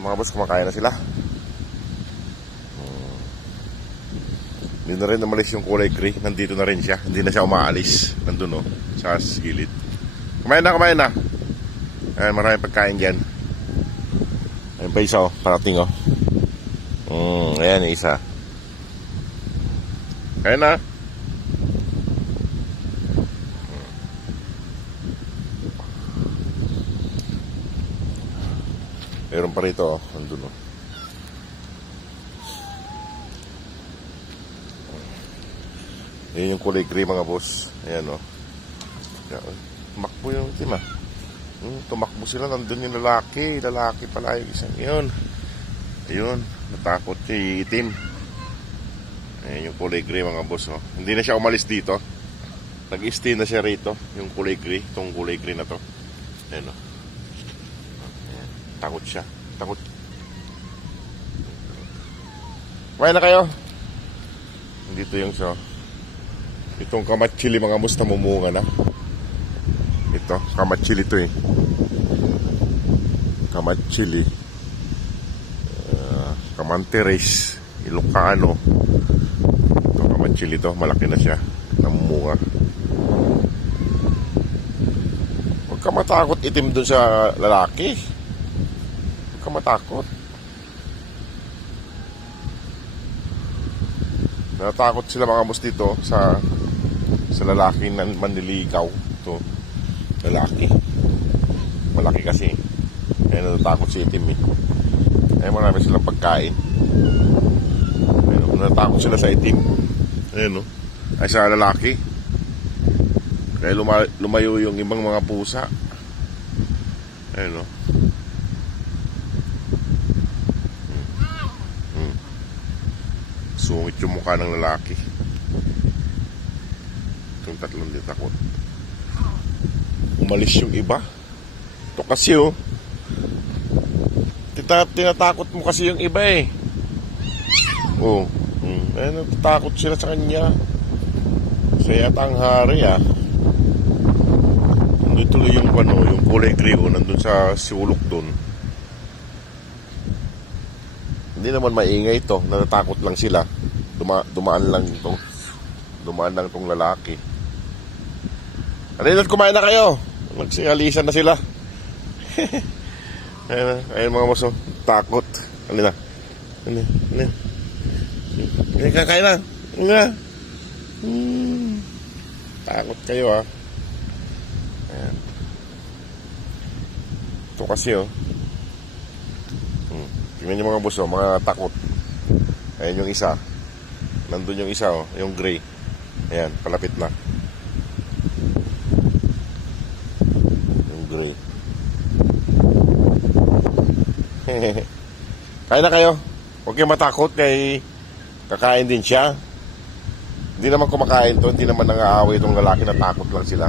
Mga boss, kumakain na sila. Hindi na rin umalis yung kulay gray. Nandito na rin siya. Hindi na siya umaalis. Nandun o, sa gilid. Kumain na, kumain na. Ayan, maraming pagkain dyan. Ayan pa isa o, parating o. Ayan yung isa. Kain na. Meron pa rito o, nandun o. Yan yung kulay gray mga boss. Ayan o. Tumakbo yung itim ah. Tumakbo sila. Nandun yung lalaki. Lalaki pala yung isang yun. Ayun. Natakot yung itim. Ayan yung kulay gray mga boss. Oh. Hindi na siya umalis dito. Nag-stay na siya rito. Yung kulay gray. Itong kulay gray na to. Ayan o. Ayan. Takot siya. Takot. Kumain na kayo. Dito yung siya. Itong kamatsili mga boss na mumunga na. Ito, kamatsili to eh. Kamatsili. Kamanteres. Ilocano. Ito, kamatsili to. Malaki na siya. Namumunga. Huwag ka matakot itim dun sa lalaki. Huwag ka matakot. Natakot sila mga boss dito sa lalaki na manliligaw. Ito, lalaki. Malaki kasi. Kaya natatakot si itim eh. Kaya marami silang pagkain. Ayun, natatakot sila sa itim. Ayun o. Ay sa lalaki. Kaya lumayo yung ibang mga pusa. Ayun o. Sungit yung mukha ng lalaki. Itong tatlong din takot. Umalis yung iba. Ito kasi oh. Tinatakot mo kasi yung iba eh. Oh. Ayun, natatakot sila sa kanya. Saya yata ang hari ah. Nandun tuloy yung yung kulay gray oh. Nandun sa siulok dun. Hindi naman maingay ito. Natatakot lang sila. Dumaan lang tong lalaki. Alinat, kumain na kayo. Nagsingalisan na sila. Ayun mga moso. Takot. Alina. Kakain na. Takot kayo ah. Ayan. Ito kasi oh. Tingnan nyo mga boss oh, mga takot. Ayan yung isa. Nandun yung isa oh, yung gray. Ayan, palapit na. Yung gray. Kain na kayo. Huwag kayong matakot kay kakain din siya. Hindi naman kumakain to. Hindi naman nangaaway itong lalaki na takot lang sila.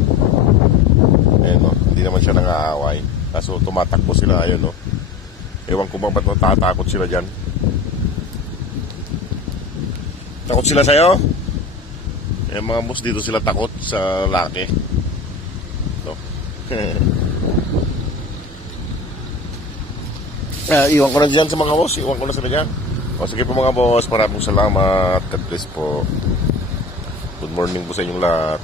Ayan oh, hindi naman siya nangaaway. Kaso tumatakbo sila. Ayun oh. Ewan ko ba ba't natatakot sila dyan. Takot sila sa'yo? Eh mga boss dito sila takot sa lalaki. Ito. Iwan ko na dyan sa mga boss. Iwan ko na sila dyan. O sige po mga boss. Maraming salamat. God bless po. Good morning po sa inyong lahat.